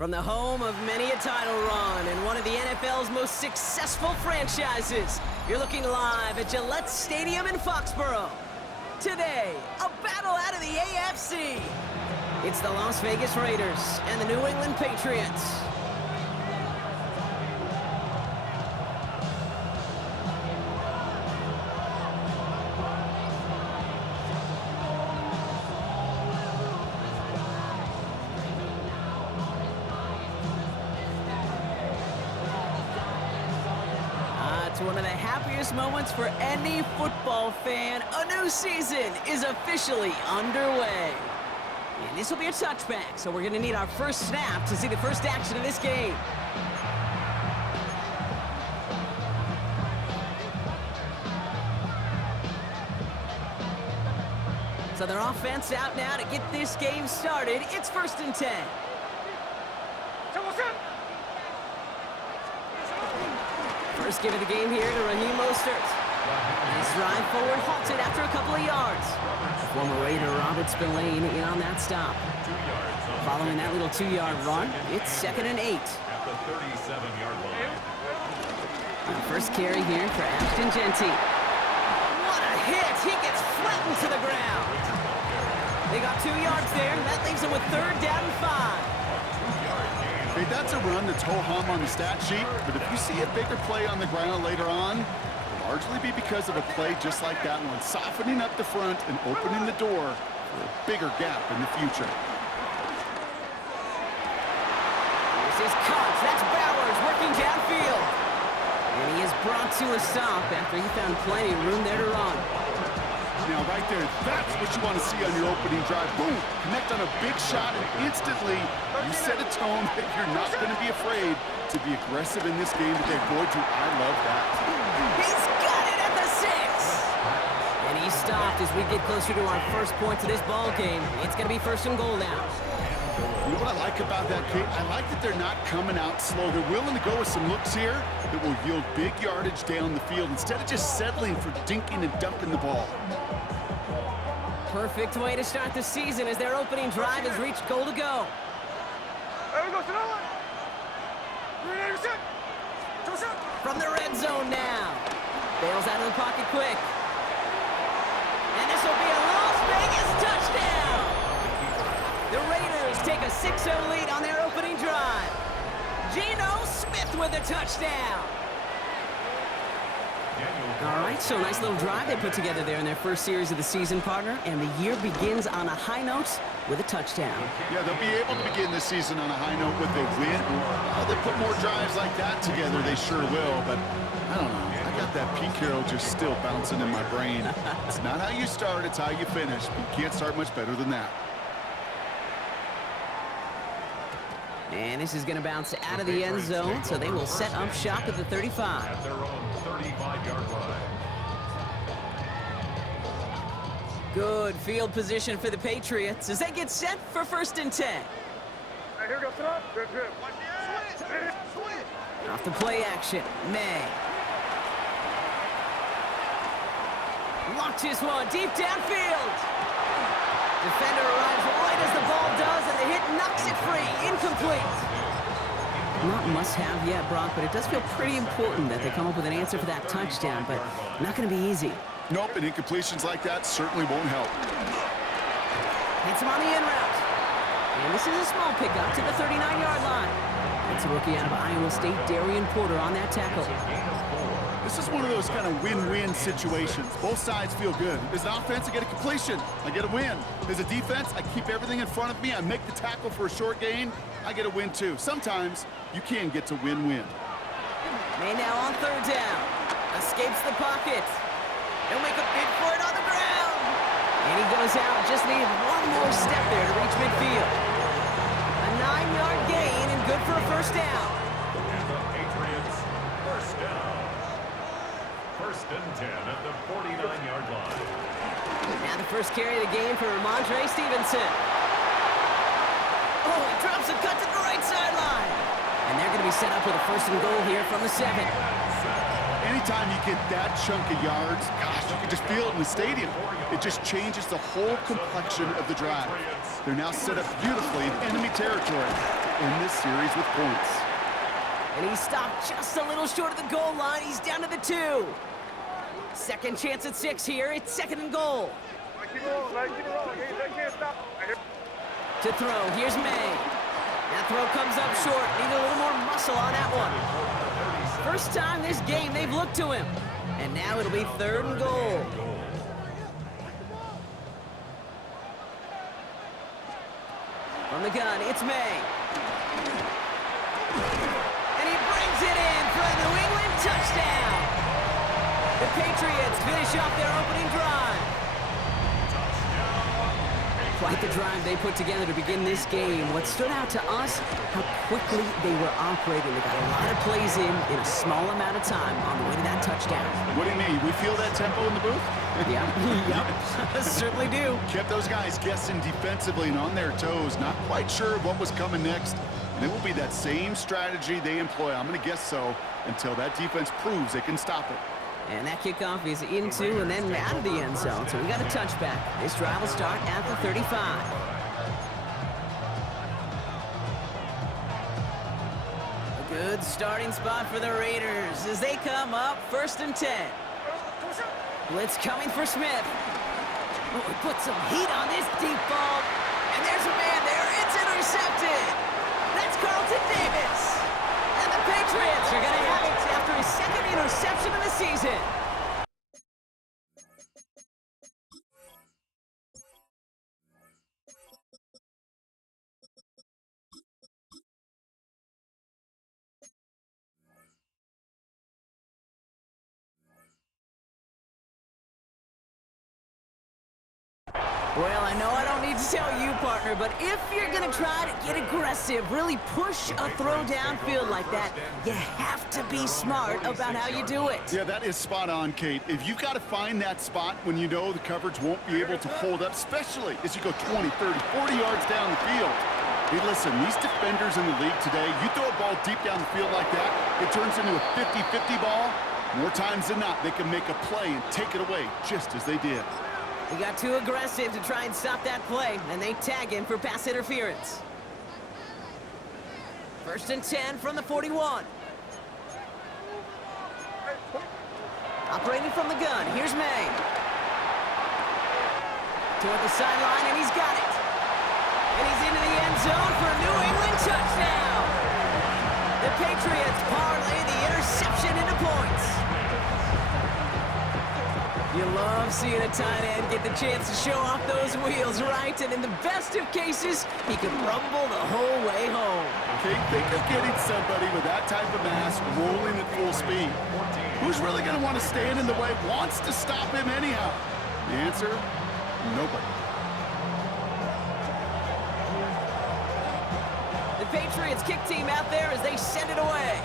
From the home of many a title run and one of the NFL's most successful franchises, you're looking live at Gillette Stadium in Foxborough. Today, a battle out of the AFC. It's the Las Vegas Raiders and the New England Patriots. It's one of the happiest moments for any football fan. A new season is officially underway. And this will be a touchback, so we're going to need our first snap to see the first action of this game. So their offense out now to get this game started. It's 1st and 10. First give of the game here to Raheem Mostert. His drive forward halted after a couple of yards. Former Raider Robert Spillane in on that stop. Following that little 2-yard run, it's 2nd and 8. At the 37-yard line. The first carry here for Ashton Jeanty. What a hit! He gets flattened to the ground. They got 2 yards there, and that leaves them with 3rd down and 5. Hey, that's a run that's ho-hum on the stat sheet, but if you see a bigger play on the ground later on, it'll largely be because of a play just like that one, softening up the front and opening the door for a bigger gap in the future. This is Cox. That's Bowers working downfield. And he is brought to a stop after he found plenty of room there to run. Now, right there, that's what you want to see on your opening drive. Boom! Connect on a big shot, and instantly you set a tone that you're not going to be afraid to be aggressive in this game today. Boy, do I love that. He's got it at the 6! And he stopped as we get closer to our first point to this ball game. It's going to be 1st and goal now. You know what I like about that, Kate? I like that they're not coming out slow. They're willing to go with some looks here that will yield big yardage down the field instead of just settling for dinking and dunking the ball. Perfect way to start the season as their opening drive has reached goal to go. From the red zone now. Bails out of the pocket quick. And this will be a Las Vegas touchdown. The Raiders take a 6-0 lead on their opening drive. Geno Smith with a touchdown. All right, so nice little drive they put together there in their first series of the season, partner, and the year begins on a high note with a touchdown. Yeah, they'll be able to begin this season on a high note with a win. Oh, they put more drives like that together, they sure will, but I don't know. I got that Pete Carroll just still bouncing in my brain. It's not how you start, it's how you finish. But you can't start much better than that. And this is going to bounce out of the end zone, so they will set up shop at the 35. At their own 35-yard line. Good field position for the Patriots as they get set for 1st and 10. Off the play action, May. Watch this one, deep downfield. Defender arrives right as the ball does, and the hit knocks it free. Incomplete. Not must-have yet, Brock, but it does feel pretty important that they come up with an answer for that touchdown, but not going to be easy. Nope, and incompletions like that certainly won't help. Hits him on the in route. And this is a small pickup to the 39-yard line. That's a rookie out of Iowa State, Darian Porter, on that tackle. This is one of those kind of win-win situations. Both sides feel good. As an offense, I get a completion. I get a win. As a defense, I keep everything in front of me. I make the tackle for a short gain. I get a win, too. Sometimes you can get to win-win. May now on 3rd down. Escapes the pocket. He'll make a bid for it on the ground. And he goes out. Just needed one more step there to reach midfield. A 9-yard gain and good for a 1st down. And the Patriots, 1st down. 1st and 10 at the 49-yard line. Now the first carry of the game for Ramondre Stevenson. Oh, he drops a cut to the right sideline. And they're going to be set up with a 1st and goal here from the 7. Anytime you get that chunk of yards, gosh, you can just feel it in the stadium. It just changes the whole complexion of the drive. They're now set up beautifully in enemy territory. end this series with points. And he stopped just a little short of the goal line. He's down to the 2. Second chance at 6 here. It's 2nd and goal. To throw, here's May. That throw comes up short. Need a little more muscle on that one. First time this game they've looked to him. And now it'll be 3rd and goal. From the gun, it's May. And he brings it in for a New England touchdown. The Patriots finish off their opening drive. Quite the drive they put together to begin this game. What stood out to us, how quickly they were operating. They got a lot of plays in a small amount of time on the way to that touchdown. What do you mean? We feel that tempo in the booth? Yep, certainly do. Kept those guys guessing defensively and on their toes, not quite sure of what was coming next. And it will be that same strategy they employ, I'm going to guess so, until that defense proves they can stop it. And that kickoff is into and then out of the end zone. So we got a touchback. This drive will start at the 35. A good starting spot for the Raiders as they come up 1st and 10. Blitz coming for Smith. Oh, he put some heat on this deep ball. And there's a man there. It's intercepted. That's Carlton Davis. And the Patriots are going to have it after his 2nd interception of the season. Well, I know I don't need to tell you, partner, but if you're going to try to get aggressive, really push a throw downfield like that, you have to be smart about how you do it. Yeah, that is spot on, Kate. If you've got to find that spot when you know the coverage won't be able to hold up, especially as you go 20, 30, 40 yards down the field. Hey, listen, these defenders in the league today, you throw a ball deep down the field like that, it turns into a 50-50 ball. More times than not, they can make a play and take it away, just as they did. He got too aggressive to try and stop that play, and they tag him for pass interference. 1st and 10 from the 41. Operating from the gun, here's May. Toward the sideline, and he's got it. And he's into the end zone for a New England touchdown. The Patriots parlay the interception into points. You love seeing a tight end get the chance to show off those wheels, right? And in the best of cases, he can rumble the whole way home. Okay, think of getting somebody with that type of mass rolling at full speed. Who's really going to want to stand in the way, wants to stop him anyhow? The answer, nobody. The Patriots kick team out there as they send it away.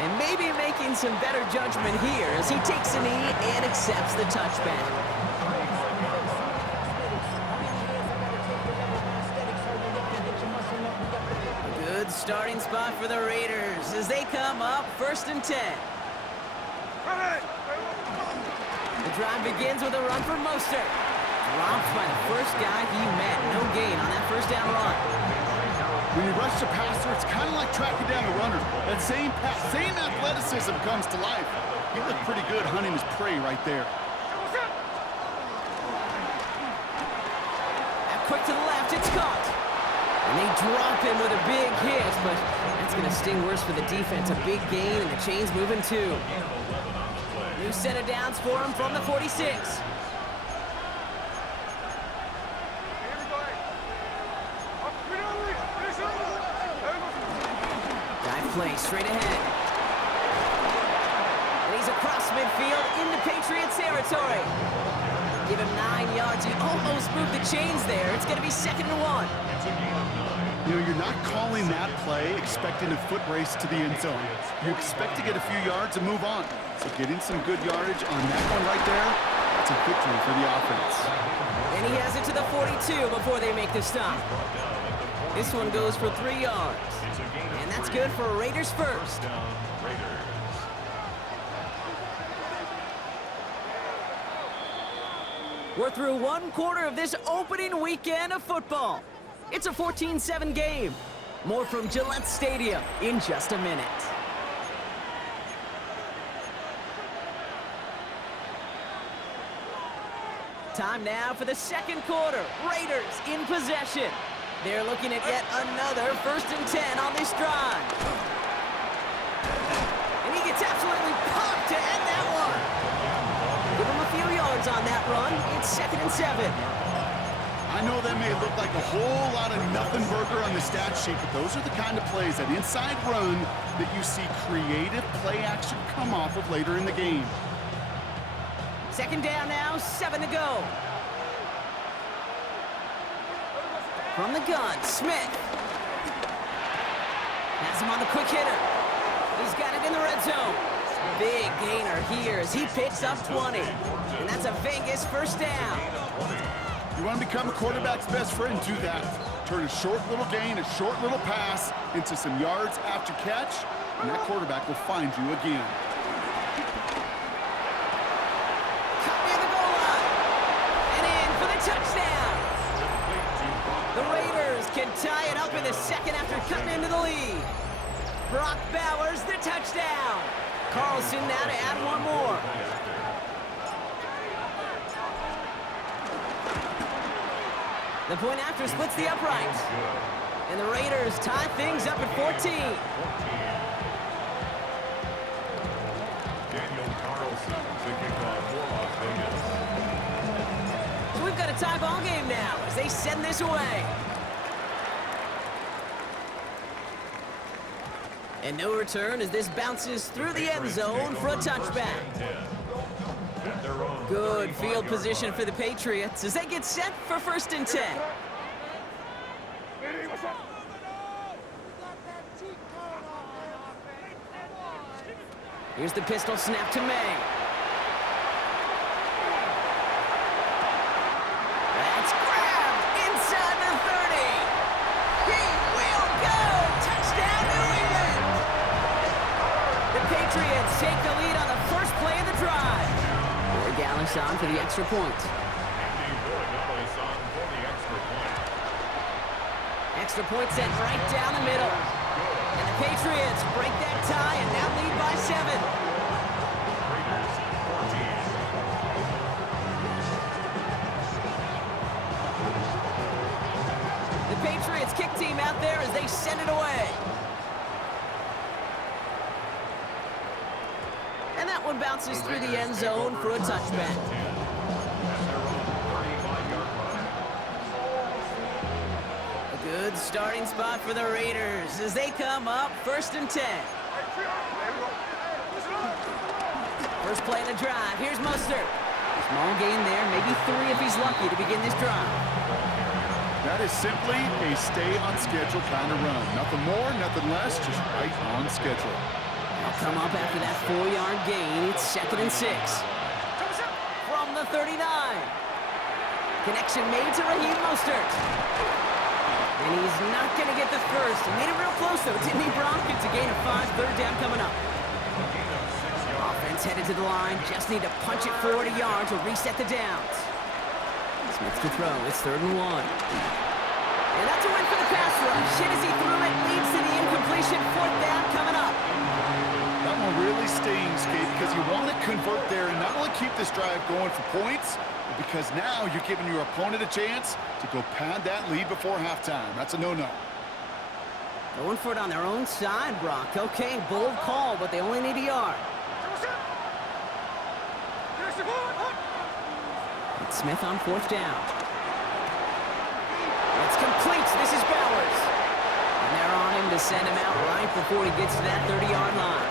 And maybe making some better judgment here as he takes a knee and accepts the touchback. A good starting spot for the Raiders as they come up 1st and 10. The drive begins with a run for Mostert. Dropped by the first guy he met. No gain on that first down run. When you rush the passer, it's kind of like tracking down the runner. That same pass, same athleticism comes to life. He looked pretty good hunting his prey right there. And quick to the left, it's caught. And they drop him with a big hit, but that's going to sting worse for the defense. A big gain, and the chain's moving too. New set of downs for him from the 46. Play straight ahead. And he's across midfield into Patriots territory. Give him 9 yards. He almost moved the chains there. It's going to be 2nd and 1. You know, you're not calling that play expecting a foot race to the end zone. You expect to get a few yards and move on. So getting some good yardage on that one right there, that's a victory for the offense. And he has it to the 42 before they make the stop. This one goes for 3 yards. And that's good for Raiders first. We're through one quarter of this opening weekend of football. It's a 14-7 game. More from Gillette Stadium in just a minute. Time now for the second quarter. Raiders in possession. They're looking at yet another 1st and 10 on this drive. And he gets absolutely pumped to end that one. Give him a few yards on that run. It's 2nd and 7. I know that may look like a whole lot of nothing burger on the stat sheet, but those are the kind of plays, that inside run, that you see creative play action come off of later in the game. 2nd down now, 7 to go. From the gun, Smith. Has him on the quick hitter. He's got it in the red zone. Big gainer here as he picks up 20. And that's a Vegas 1st down. You want to become a quarterback's best friend, do that. Turn a short little gain, a short little pass into some yards after catch, and that quarterback will find you again. Cut near the goal line. And in for the touchdown. The Raiders can tie it up in the 2nd after cutting into the lead. Brock Bowers, the touchdown. Carlson now to add one more. The point after splits the uprights. And the Raiders tie things up at 14. Daniel Carlson to kick off for Las Vegas. So we've got a tie ball game now as they send this away. And no return as this bounces through the end zone for a touchback. Good field position for the Patriots as they get set for 1st and 10. Here's the pistol snap to May. That's grabbed inside the 30. He will go. Touchdown, New England. The Patriots take the lead on the first play of the drive. Gallis on for the extra point. Extra point sent right down the middle. And the Patriots break that tie and now lead by 7. The Patriots kick team out there as they send it away. And that one bounces through the end zone for a touchback. A good starting spot for the Raiders as they come up 1st and 10. First play of the drive. Here's Mustard. Small gain there, maybe 3 if he's lucky to begin this drive. That is simply a stay on schedule kind of run. Nothing more, nothing less, just right on schedule. They'll come up after that 4-yard gain. It's 2nd and 6. From the 39. Connection made to Raheem Mostert. And he's not going to get the first. He made it real close, though, didn't he, Brock? It's a gain of 5, 3rd down coming up. Offense headed to the line. Just need to punch it 40 yards or reset the downs. Smith to throw. It's 3rd and 1. And that's a win for the pass rush. Hit as he threw it. Leads to the incompletion. 4th down coming up. That one really stings, Kate, because you want to convert there and not only keep this drive going for points, but because now you're giving your opponent a chance to go pad that lead before halftime. That's a no-no. Going for it on their own side, Brock. Okay, bold call, but they only need a yard. It's Smith on 4th down. It's complete. This is Bowers. And they're on him to send him out right before he gets to that 30-yard line.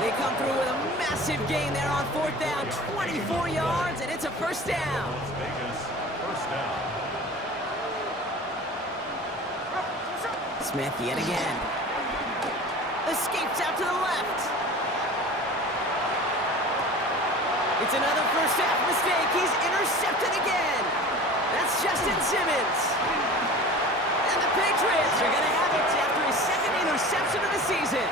They come through with a massive gain there on 4th down, 24 yards, and it's a 1st down. Smith yet again. Escapes out to the left. It's another first half mistake. He's intercepted again. That's Justin Simmons. And the Patriots are going to have it after his 2nd interception of the season.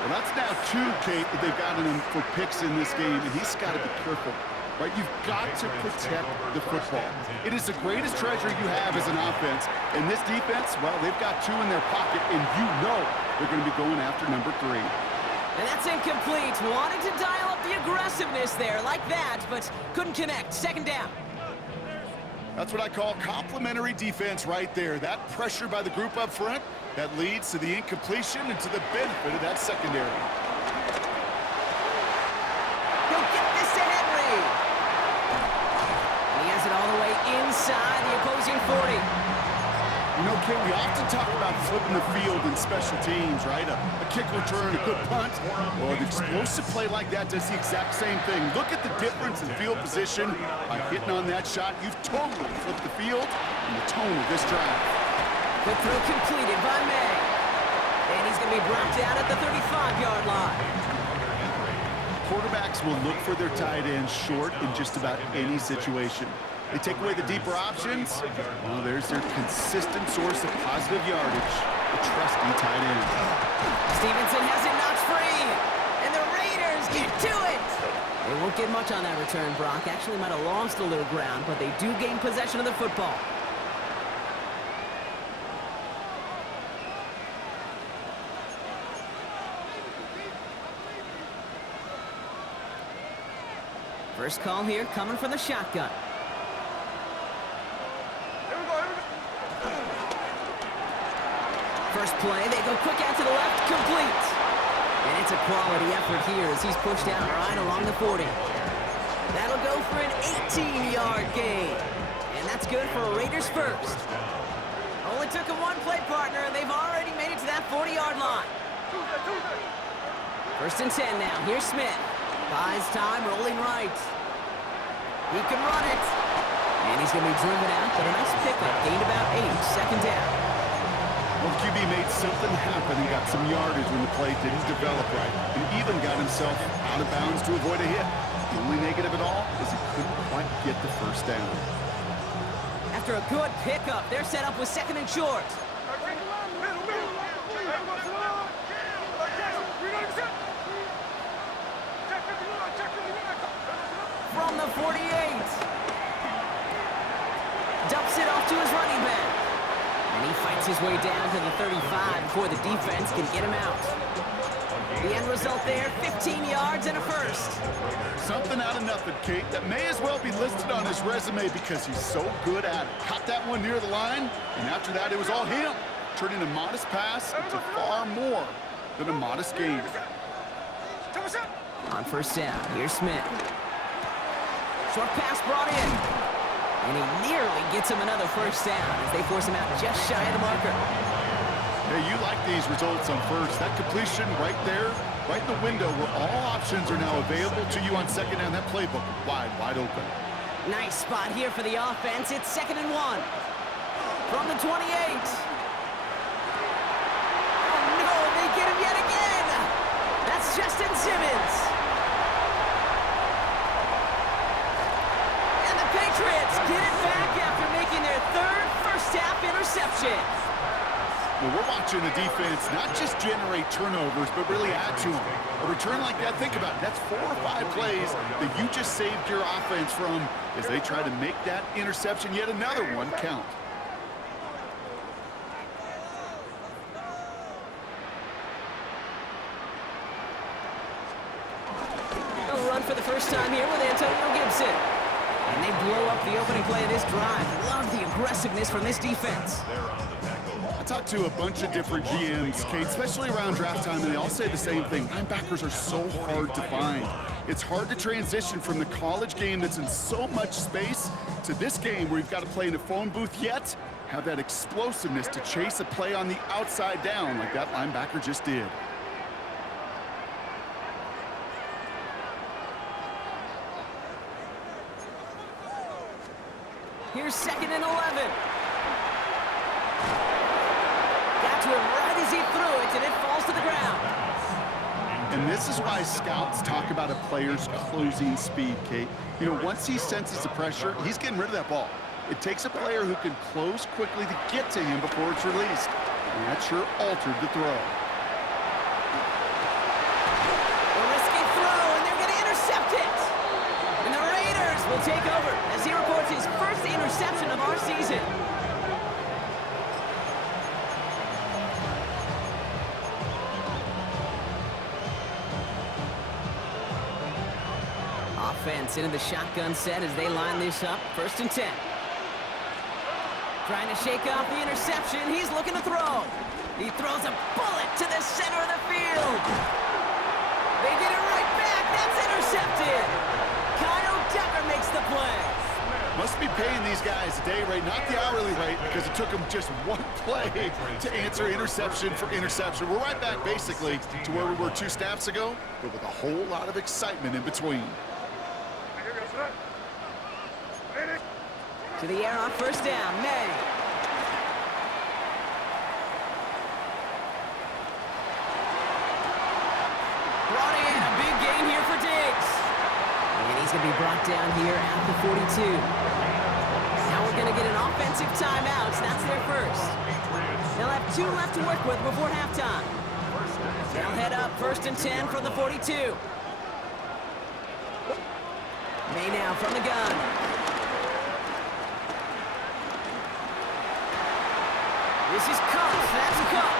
Well, that's now 2, Kate, that they've gotten him for picks in this game, and he's got to be careful. right? You've got to protect the football. It is the greatest treasure you have as an offense. And this defense, well, they've got 2 in their pocket, and you know they're going to be going after number 3. And that's incomplete. Wanted to dial up the aggressiveness there like that, but couldn't connect. Second down. That's what I call complimentary defense right there. That pressure by the group up front, that leads to the incompletion and to the benefit of that secondary. He'll get this to Henry. And he has it all the way inside the opposing 40. You know, Kate, we often talk about flipping the field in special teams, right? A kick return, a good punt. Well, an explosive play like that does the exact same thing. Look at the difference in field position. By hitting on that shot, you've totally flipped the field and the tone of this drive. Quick throw completed by May. And he's going to be brought down at the 35-yard line. Quarterbacks will look for their tight ends short in just about any situation. They take away the deeper options. Well, there's their consistent source of positive yardage, the trusty tight end. Stevenson has it knocked free, and the Raiders get to it. They won't get much on that return, Brock. Actually might have lost a little ground, but they do gain possession of the football. First call here coming from the shotgun. First play, they go quick out to the left, complete. And it's a quality effort here as he's pushed out right along the 40. That'll go for an 18-yard gain. And that's good for a Raiders first. Only took him one play, partner, and they've already made it to that 40-yard line. First and 10 now. Here's Smith. Buys time, rolling right. He can run it. And he's going to be driven out, but a nice pickup. Gained about 8. Second down. Well, the QB made something happen and got some yardage when the play didn't develop right, and even got himself out of bounds to avoid a hit. The only negative at all is he couldn't quite get the first down. After a good pickup, they're set up with second and short. From the 48. Dumps it off to his running back. And he fights his way down to the 35 before the defense can get him out. The end result there, 15 yards and a first. Something out of nothing, Kate, that may as well be listed on his resume because he's so good at it. Caught that one near the line, and after that, it was all him, turning a modest pass into far more than a modest gain. On first down, here's Smith. Short pass brought in. And he nearly gets him another first down as they force him out just shy of the marker. Hey, you like these results on first. That completion right there, right in the window where all options are now available to you on second down. That playbook wide open. Nice spot here for the offense. It's 2nd and 1. From the 28. Oh, no, they get him yet again. That's Justin Simmons. And the Patriots get it back after making their 3rd first-half interception. Well, we're watching the defense not just generate turnovers, but really add to them. A return like that, think about it, that's 4 or 5 plays that you just saved your offense from as they try to make that interception, yet another one, count. They'll run for the first time here with Antonio Gibson. And they blow up the opening play of this drive. Love the aggressiveness from this defense. I talked to a bunch of different GMs, Kate, especially around draft time, and they all say the same thing. Linebackers are so hard to find. It's hard to transition from the college game that's in so much space to this game where you've got to play in a phone booth, yet have that explosiveness to chase a play on the outside down like that linebacker just did. Here's 2nd and 11. Got to him right as he threw it, and it falls to the ground. And this is why scouts talk about a player's closing speed, Kate. You know, once he senses the pressure, he's getting rid of that ball. It takes a player who can close quickly to get to him before it's released. And that sure altered the throw. A risky throw, and they're going to intercept it. And the Raiders will take over as he reports his first interception of our season. Offense into the shotgun set as they line this up. 1st and 10. Trying to shake off the interception. He's looking to throw. He throws a bullet to the center of the field. They get it right back. That's intercepted. Kyle Tucker makes the play. Must be paying these guys a day rate, not the hourly rate, because it took them just one play to answer interception for interception. We're right back basically to where we were 2 snaps ago, but with a whole lot of excitement in between. To the air on 1st down, May. Brought in, a big gain here for Diggs. And he's going to be brought down here at the 42. Now we're going to get an offensive timeout. That's their first. They'll have 2 left to work with before halftime. They'll head up 1st and 10 from the 42. May now from the gun. This is Cup. That's Cup.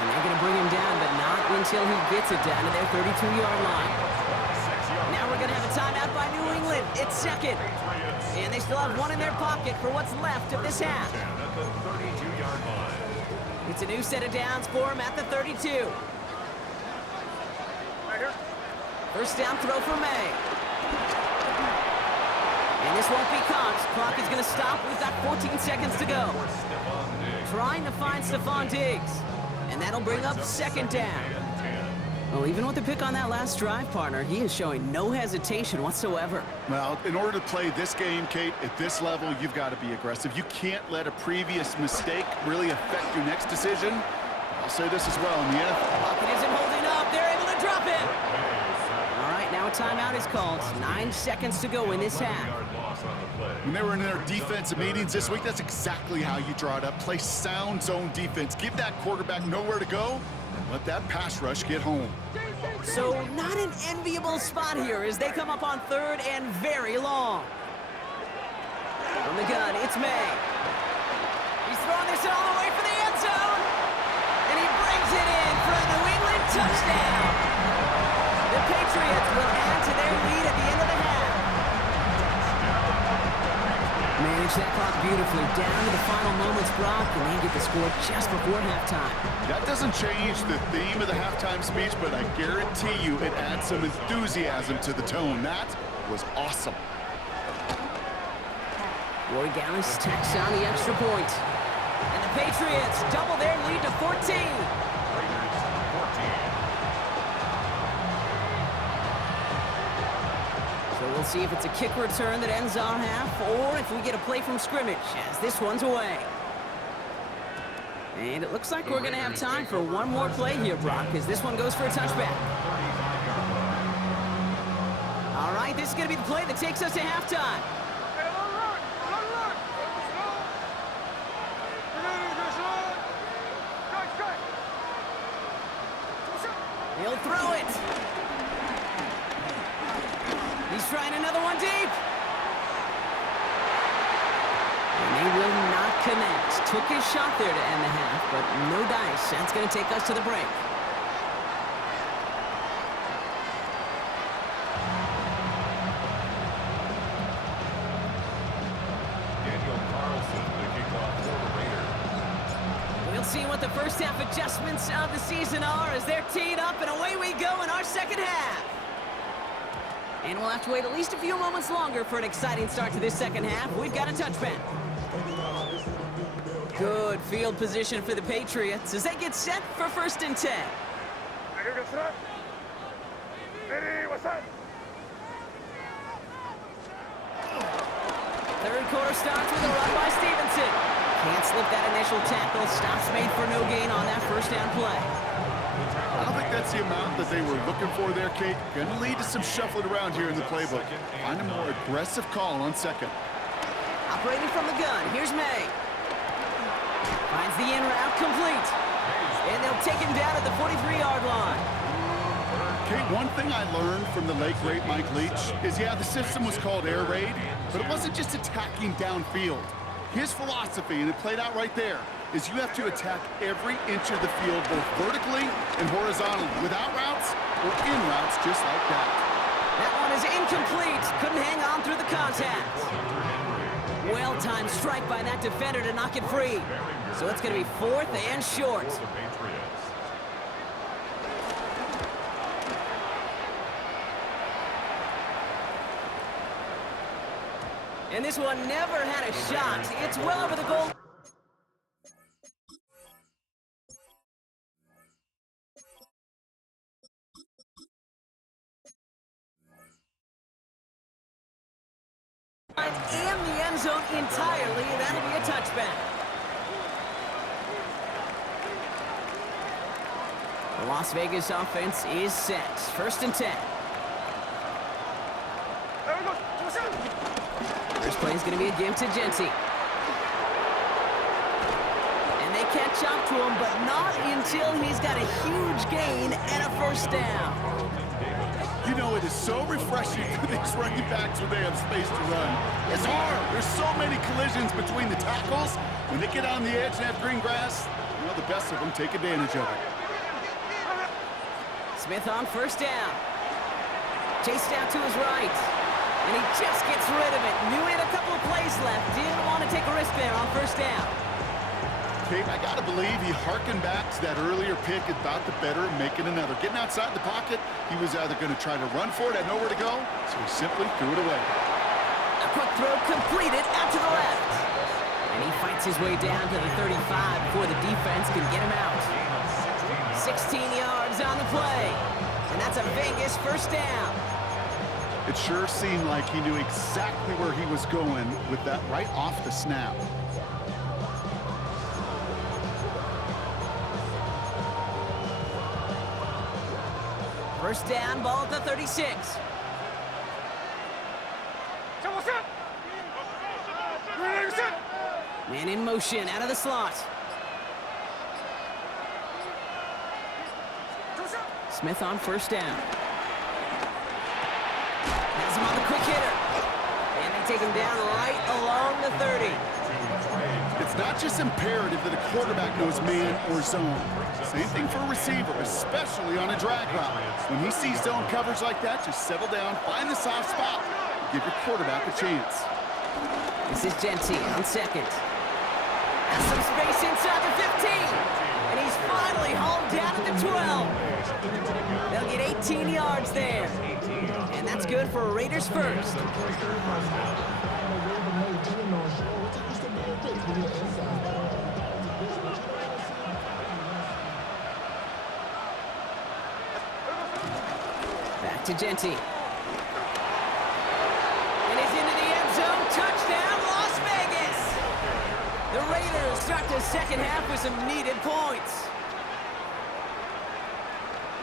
And they're going to bring him down, but not until he gets it down to their 32-yard line. Now we're going to have a timeout by New England. It's 2nd. And they still have 1 in their pocket for what's left of this half. It's a new set of downs for him at the 32. 1st down throw for May. And this won't be caught. Clock is going to stop. We've got 14 seconds to go. Trying to find Stephon Diggs. And that'll bring up 2nd down. Well, even with the pick on that last drive, partner, he is showing no hesitation whatsoever. Well, in order to play this game, Kate, at this level, you've got to be aggressive. You can't let a previous mistake really affect your next decision. I'll say this as well in the NFL. Pocket isn't holding up. They're able to drop it. All right, now a timeout is called. 9 seconds to go in this half. When they were in their defensive meetings this week, that's exactly how you draw it up. Play sound zone defense. Give that quarterback nowhere to go, and let that pass rush get home. So not an enviable spot here as they come up on 3rd and very long. From the gun, it's May. He's throwing this all the way for the end zone. And he brings it in for a New England touchdown. The Patriots will add to their lead at the end of the half. Manage that clock beautifully down to the final moments, Brock, and they get the score just before halftime. That doesn't change the theme of the halftime speech, but I guarantee you it adds some enthusiasm to the tone. That was awesome. Roy Gallis tacks on the extra point. And the Patriots double their lead to 14. So we'll see if it's a kick return that ends our half, or if we get a play from scrimmage, as this one's away. And it looks like we're going to have time for one more play here, Brock, as this one goes for a touchback. All right, this is going to be the play that takes us to halftime. He'll throw it. He's trying another one deep. And they will not connect. Took his shot there to end the half, but no dice. That's going to take us to the break. We'll see what the first half adjustments of the season are as they're teed up, and away we go in our second half. And we'll have to wait at least a few moments longer for an exciting start to this second half. We've got a touchback. Good field position for the Patriots as they get set for 1st and 10. Third quarter starts with a run by Stevenson. Can't slip that initial tackle. Stops made for no gain on that first down play. I don't think that's the amount that they were looking for there, Kate. Going to lead to some shuffling around here in the playbook. Find a more aggressive call on 2nd. Operating from the gun, here's May. Finds the in route complete. And they'll take him down at the 43-yard line. Okay, one thing I learned from the late, great Mike Leach is, yeah, the system was called air raid, but it wasn't just attacking downfield. His philosophy, and it played out right there, is you have to attack every inch of the field, both vertically and horizontally, without routes or in routes, just like that. That one is incomplete. Couldn't hang on through the contact. Well-timed strike by that defender to knock it free. So it's going to be 4th and short. And this one never had a shot. It's well over the goal. And the end zone entirely, and that'll be a touchback. The Las Vegas offense is set. 1st and 10. First play is going to be a give to Genty. And they catch up to him, but not until he's got a huge gain and a 1st down. You know, it is so refreshing for these running backs when they have space to run. It's hard. There's so many collisions between the tackles. When they get on the edge and have green grass, you know, the best of them take advantage of it. Smith on 1st down. Chased out to his right. And he just gets rid of it. Knew he had a couple of plays left. Didn't want to take a risk there on 1st down. Kate, I got to believe he harkened back to that earlier pick about the better and making another. Getting outside the pocket, he was either going to try to run for it, had nowhere to go, so he simply threw it away. A quick throw completed out to the left. And he fights his way down to the 35 before the defense can get him out. 16 yards on the play. And that's a Vegas 1st down. It sure seemed like he knew exactly where he was going with that right off the snap. First down, ball at the 36. Man in motion, out of the slot. Smith on 1st down. Has him on the quick hitter. And they take him down right along the 30. It's not just imperative that a quarterback knows man or zone. Same thing for a receiver, especially on a drag route. When he sees zone coverage like that, just settle down, find the soft spot, give your quarterback a chance. This is Genty on 2nd. Has some space inside the 15. And he's finally hauled down at the 12. They'll get 18 yards there. And that's good for a Raiders 1st. Back to Genty. And he's into the end zone. Touchdown, Las Vegas! The Raiders start the 2nd half with some needed points.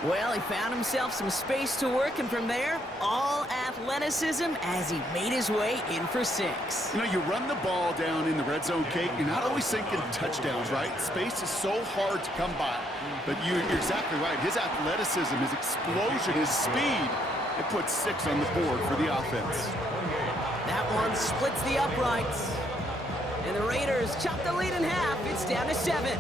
Well, he found himself some space to work, and from there, all athleticism as he made his way in for 6. You know, you run the ball down in the red zone, Kate, you're not always thinking touchdowns, right? Space is so hard to come by. But you're exactly right. His athleticism, his explosion, his speed, it puts 6 on the board for the offense. That one splits the uprights. And the Raiders chop the lead in half. It's down to 7.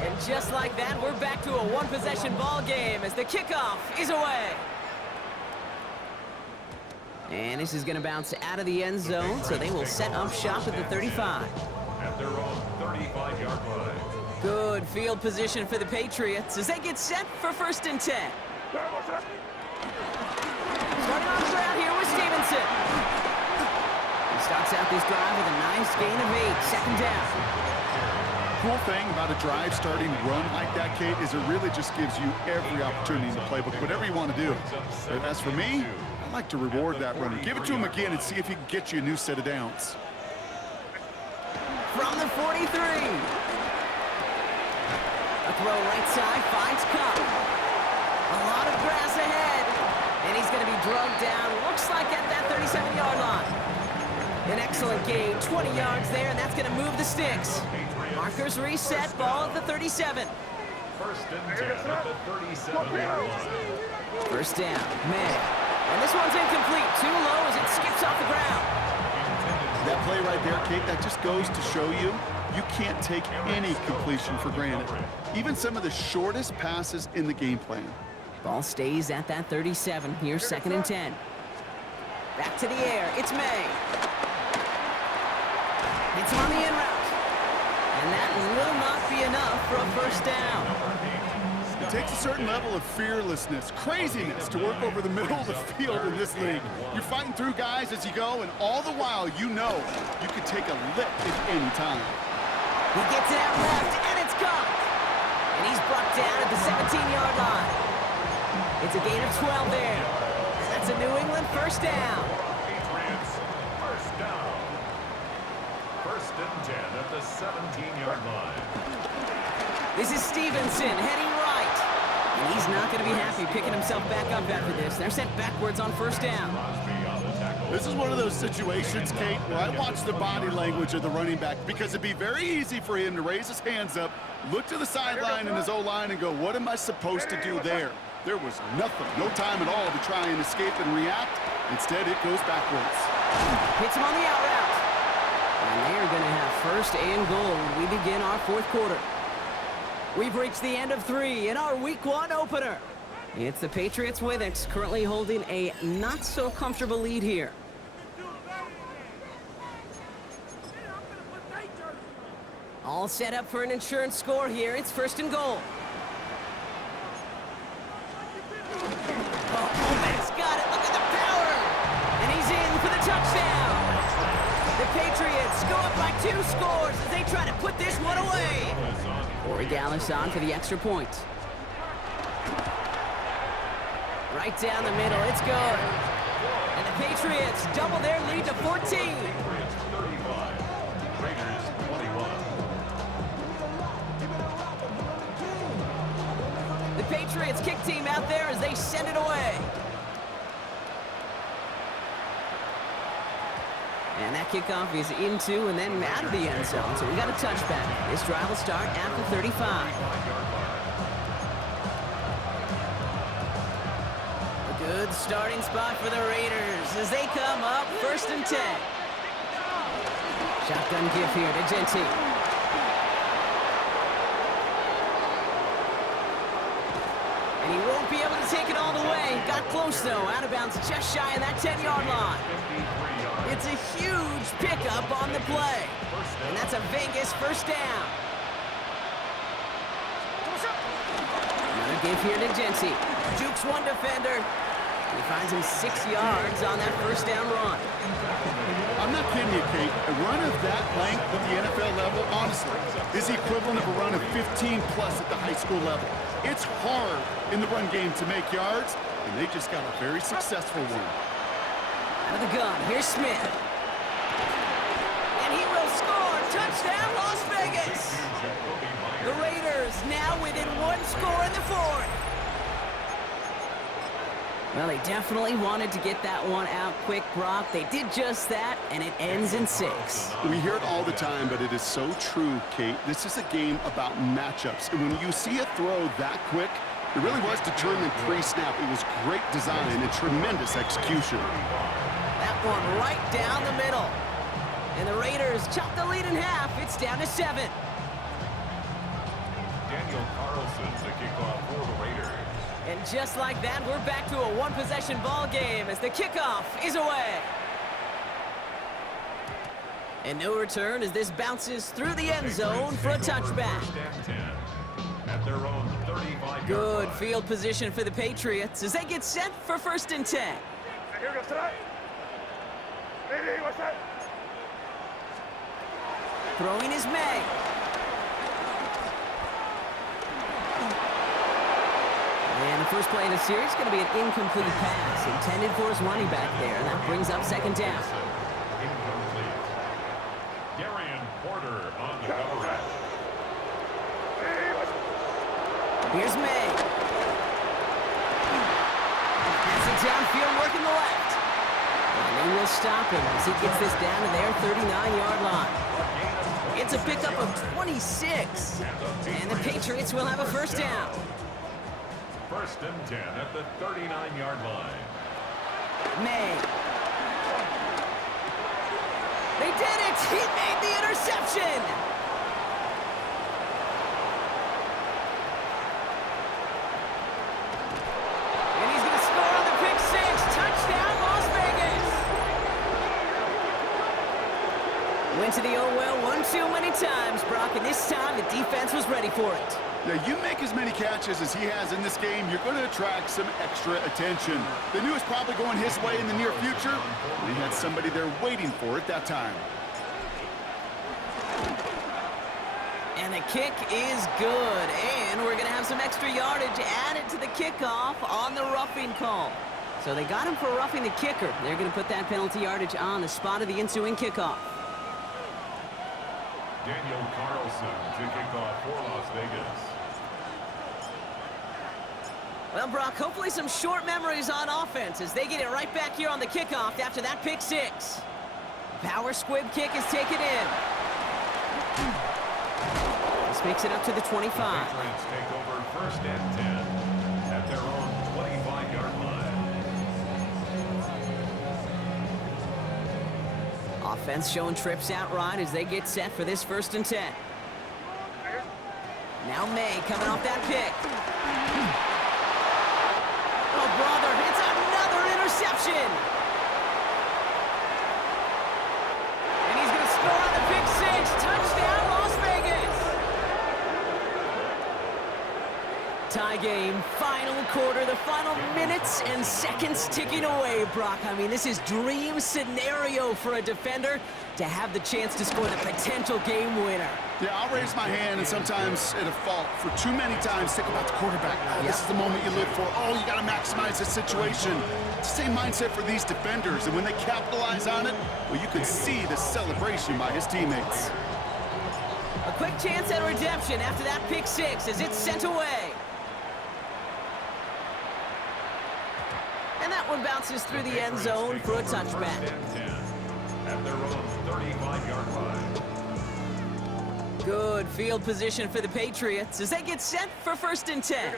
And just like that, we're back to a one-possession ball game as the kickoff is away. And this is going to bounce out of the end zone, so they will set up shop at the 35. At their own 35-yard line. Good field position for the Patriots as they get set for 1st and 10. Starting on the ground here with Stevenson. He starts out this drive with a nice gain of 8, 2nd down. Cool thing about a drive starting run like that, Kate, is it really just gives you every opportunity in the playbook, whatever you want to do. But as for me, I like to reward that runner. Give it to him again and see if he can get you a new set of downs. From the 43. A throw right side finds Cup. A lot of grass ahead. And he's going to be drugged down. Looks like at that 27-yard line. An excellent gain, 20 yards there, and that's going to move the sticks. Markers reset, ball at the 37. First and 10 at the 37-yard line. First down, May. And this one's incomplete, too low as it skips off the ground. That play right there, Kate, that just goes to show you, you can't take any completion for granted. Even some of the shortest passes in the game plan. Ball stays at that 37. Here's 2nd and 10. Back to the air. It's May. Hits him on the in route. And that will not be enough for a first down. It takes a certain level of fearlessness, craziness to work over the middle of the field in this league. You're fighting through guys as you go, and all the while you know you could take a lick at any time. He gets it out left, and it's caught. And he's brought down at the 17-yard line. It's a gain of 12 there. And that's a New England first down. Patriots, first down. First and 10 at the 17-yard line. This is Stevenson heading right. And he's not going to be happy picking himself back up after this. They're sent backwards on first down. This is one of those situations, Kate, where I watch the body language of the running back because it'd be very easy for him to raise his hands up, look to the sideline in his O-line and go, what am I supposed to do there? There was nothing, no time at all to try and escape and react. Instead, it goes backwards. Hits him on the out route. And they are going to have first and goal when we begin our fourth quarter. We've reached the end of 3 in our Week 1 opener. It's the Patriots with it, currently holding a not-so-comfortable lead here. All set up for an insurance score here. It's first and goal. Oh, Fullback's got it. Look at the power. And he's in for the touchdown. The Patriots go up by 2 scores as they try to put this one away. Corey Dallas on for the extra point. Right down the middle. It's good. And the Patriots double their lead to 14. Patriots 35, Raiders 21. The Patriots kick team out there as they send it away. And that kickoff is into and then out of the end zone. So we got a touchback. This drive will start after 35. A good starting spot for the Raiders as they come up first and 10. Shotgun give here to Genty. And he won't be able to take it all the way. Got close, though. Out of bounds, just shy of that 10-yard line. It's a huge pickup on the play. And that's a Vegas first down. Another give here to Genty. Jukes one defender. He finds him 6 yards on that first down run. I'm not kidding you, Kate. A run of that length at the NFL level, honestly, is the equivalent of a run of 15-plus at the high school level. It's hard in the run game to make yards, and they just got a very successful one. Out of the gun, here's Smith. And he will score. Touchdown, Las Vegas. The Raiders now within 1 score in the fourth. Well, they definitely wanted to get that one out quick, Brock. They did just that, and it ends in 6. We hear it all the time, but it is so true, Kate. This is a game about matchups. And when you see a throw that quick, it really was determined pre-snap. It was great design and tremendous execution. That one right down the middle. And the Raiders chop the lead in half. It's down to 7. Daniel Carlson to kick off for the Raiders. And just like that, we're back to a one-possession ball game as the kickoff is away. And no return as this bounces through the end zone for a touchback. At their own 35-yard Good line. field position for the Patriots as they get set for first and 10. Throwing is May. And the first play in the series is going to be an incomplete pass intended for his running back there. And that brings up second down. Incomplete. Darian Porter on the coverage. Here's May. Pass it downfield, working the left. And They will stop him as he gets this down to their 39-yard line. It's a pickup of 26. And the Patriots will have a first down. First and 10 at the 39-yard line. May. They did it! He made the interception! And he's going to score on the pick six. Touchdown, Las Vegas! Went to the oh well one too many times, Brock, and this time the defense was ready for it. Yeah, you make as many catches as he has in this game, you're going to attract some extra attention. They knew it was probably going his way in the near future. He had somebody there waiting for it that time. And the kick is good. And we're going to have some extra yardage added to the kickoff on the roughing call. So they got him for roughing the kicker. They're going to put that penalty yardage on the spot of the ensuing kickoff. Daniel Carlson to kick off for Las Vegas. Well, Brock, hopefully some short memories on offense as they get it right back here on the kickoff after that pick six. Power squib kick is taken in. This makes it up to the 25. The Patriots take over first and 10 at their own 25-yard line. Offense showing trips out right as they get set for this first and 10. Now May coming off that pick. Oh, brother, it's another interception. And he's going to score on the pick six. Touchdown, Las Vegas. Tie game, final quarter, the final minutes and seconds ticking away, Brock. I mean, this is dream scenario for a defender to have the chance to score the potential game winner. Yeah, I'll raise my hand and sometimes at a fault for too many times think about the quarterback. Oh, this is the moment you live for. Oh, you got to maximize the situation. It's the same mindset for these defenders, and when they capitalize on it, well, you can see the celebration by his teammates. A quick chance at redemption after that pick six as it's sent away. And that one bounces through the end zone for a touchback. At their own 35-yard line. Good field position for the Patriots as they get set for first and 10.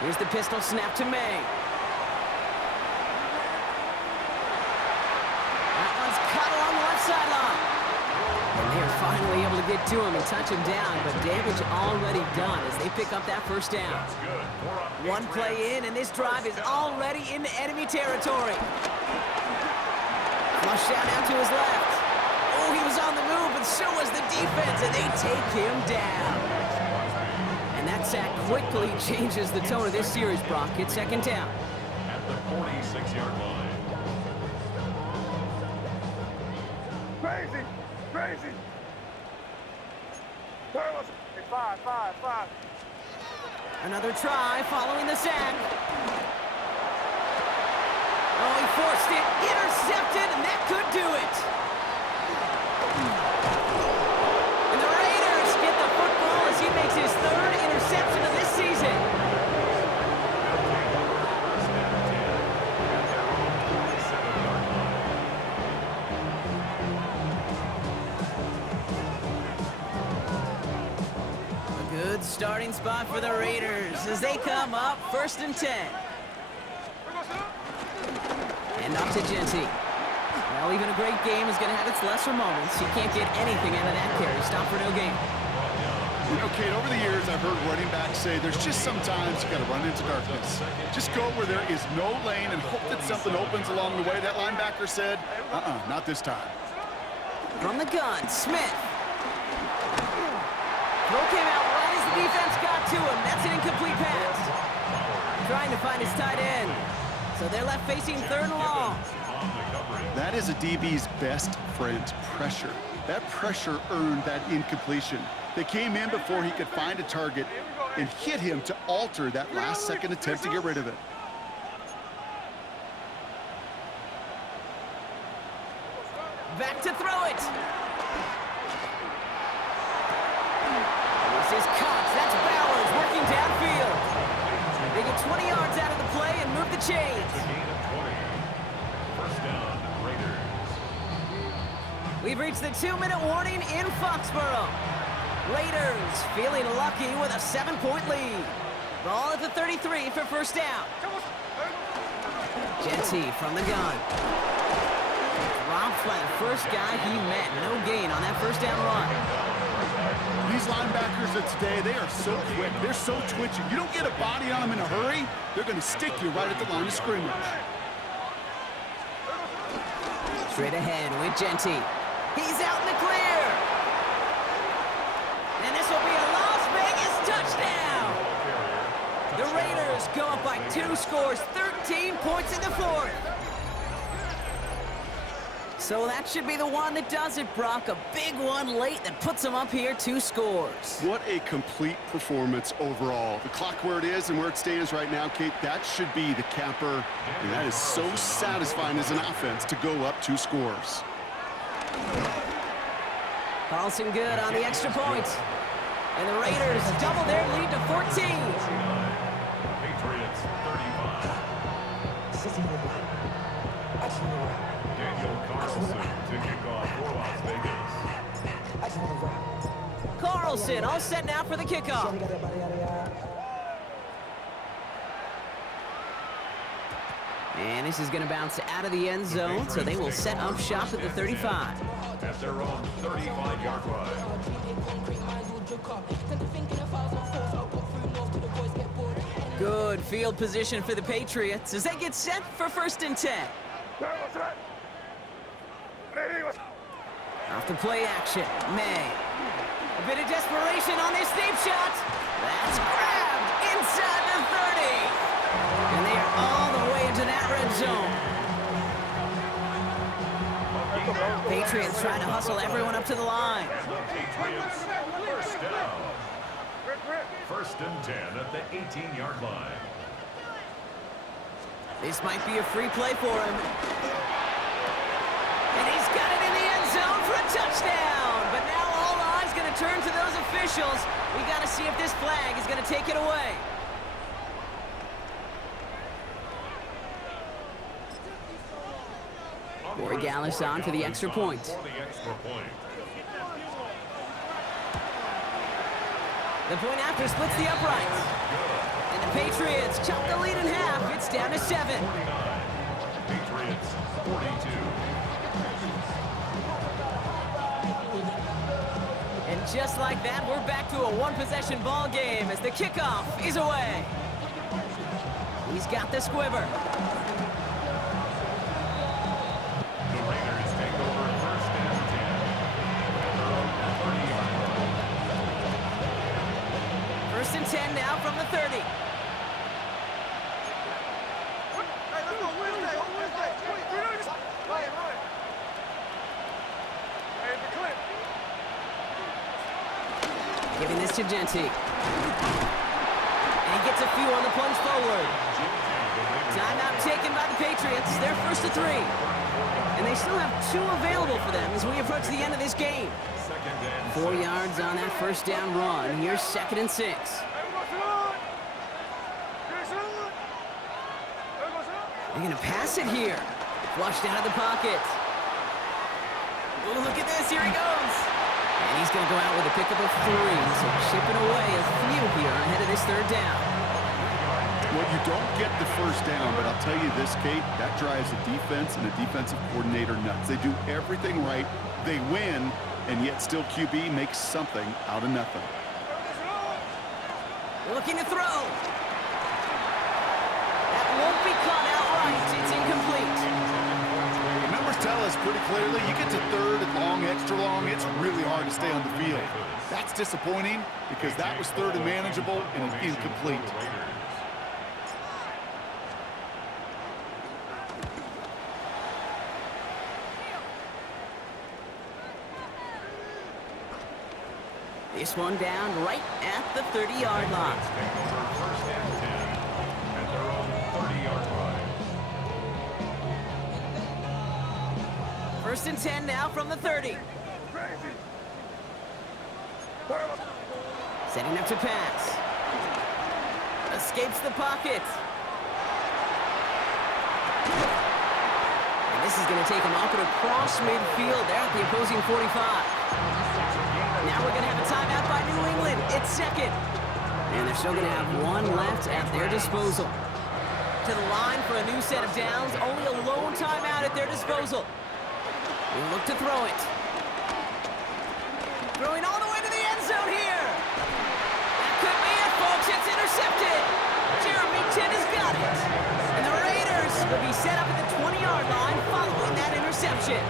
Here's the pistol snap to May. That one's cut along the left sideline. And they're finally able to get to him and touch him down, but damage already done as they pick up that first down. One play in, and this drive is already into enemy territory. Flush down out to his left. Oh, he was on the move, but so was the defense, and they take him down. And that sack quickly changes the tone of this series, Brock. It's second down. At the 46-yard line. Crazy! Crazy! Five. Another try following the sack. Oh, he forced it, intercepted, and that could do it. And the Raiders get the football as he makes his third interception of this season. Good starting spot for the Raiders as they come up first and 10. And up to Genty. Well, even a great game is going to have its lesser moments. You can't get anything out of that carry. Stop for no gain. You know, Kate, over the years, I've heard running backs say there's just sometimes you got to run into darkness. Just go where there is no lane and hope that something opens along the way. That linebacker said, not this time. From the gun, Smith. Throw came out right as the defense got to him. That's an incomplete pass. Trying to find his tight end. So they're left facing third and long. That is a DB's best friend, pressure. That pressure earned that incompletion. They came in before he could find a target and hit him to alter that last-second attempt to get rid of it. Back to throw it. This is caught. That's bound. We've reached the 2-minute warning in Foxborough. Raiders feeling lucky with a 7-point lead. Ball at the 33 for first down. Genty from the gun. Dropped by the first guy he met. No gain on that first down run. These linebackers of today, they are so quick. They're so twitchy. You don't get a body on them in a hurry, they're going to stick you right at the line of scrimmage. Straight ahead with Genty. He's out in the clear. And this will be a Las Vegas touchdown. The Raiders go up by 2 scores, 13 points in the fourth. So that should be the one that does it, Brock. A big one late that puts them up here 2 scores. What a complete performance overall. The clock where it is and where it stands right now, Kate, that should be the capper. And that is so satisfying as an offense to go up 2 scores. Carlson good on the extra point. And the Raiders double their lead to 14. Patriots 35. Daniel Carlson to kick off for Las Vegas. Carlson all set now for the kickoff. And this is going to bounce out of the end zone, so they will set up shop at the 35. At their own 35-yard line. Good field position for the Patriots as they get set for 1st and 10. Off the play action, May. A bit of desperation on this deep shot. That's grabbed inside the 30. And they are all the way into that red zone. Patriots trying to hustle everyone up to the line. Patriots first down. 1st and 10 at the 18-yard line. This might be a free play for him. And he's got it in the end zone for a touchdown. But now all eyes going to turn to those officials. We got to see if this flag is going to take it away. Corey Gallis on for the extra point. The point after splits the uprights. And the Patriots chop the lead in half. It's down to 7. Patriots 42. And just like that, we're back to a 1-possession ball game as the kickoff is away. He's got the squiver. The Raiders take over 1st and 10. 1st and 10 now from the 30. Giving this to Genty. And he gets a few on the plunge forward. Timeout taken by the Patriots. They're 1st and 3. And they still have 2 available for them as we approach the end of this game. 4 yards on that first down run. Here's 2nd and 6. They're going to pass it here. Flushed out of the pocket. Oh, look at this. Here he goes. And he's going to go out with a pickup of 3. So chipping away a few here ahead of this 3rd down. Well, you don't get the first down, but I'll tell you this, Kate, that drives a defense and a defensive coordinator nuts. They do everything right. They win, and yet still QB makes something out of nothing. Looking to throw. That won't be caught outright. It's incomplete. The numbers tell us pretty clearly, you get to 3rd and long, extra long, it's really hard to stay on the field. That's disappointing because that was 3rd and manageable and incomplete. This one down right at the 30-yard line. Take over 1st and 10 at their own 30-yard line. 1st and 10 now from the 30. Setting up to pass. Escapes the pocket. And This is going to take him up and across midfield there at the opposing 45. Now we're going to have a timeout by New England. It's second. And they're still going to have one left at their disposal. To the line for a new set of downs. Only a lone timeout at their disposal. We'll look to throw it. Throwing all the way to the end zone here. That could be it, folks. It's intercepted. Jeremy Tinn has got it. And the Raiders will be set up at the 20-yard line following that interception.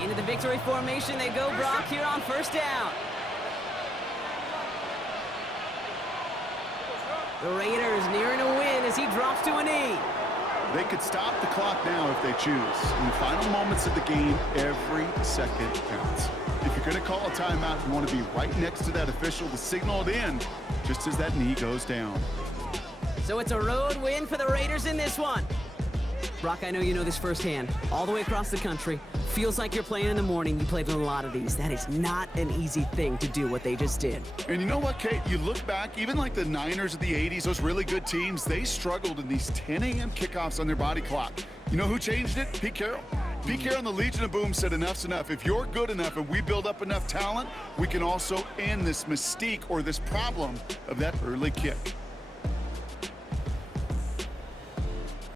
Into the victory formation they go, Brock, here on first down. The Raiders nearing a win as he drops to a knee. They could stop the clock now if they choose. In the final moments of the game, every second counts. If you're going to call a timeout, you want to be right next to that official to signal it in just as that knee goes down. So it's a road win for the Raiders in this one. Brock, I know you know this firsthand. All the way across the country. Feels like you're playing in the morning. You played in a lot of these. That is not an easy thing to do what they just did. And you know what, Kate? You look back, even like the Niners of the 80s, those really good teams, they struggled in these 10 a.m. kickoffs on their body clock. You know who changed it? Pete Carroll. Pete Carroll and the Legion of Boom said enough's enough. If you're good enough and we build up enough talent, we can also end this mystique or this problem of that early kick.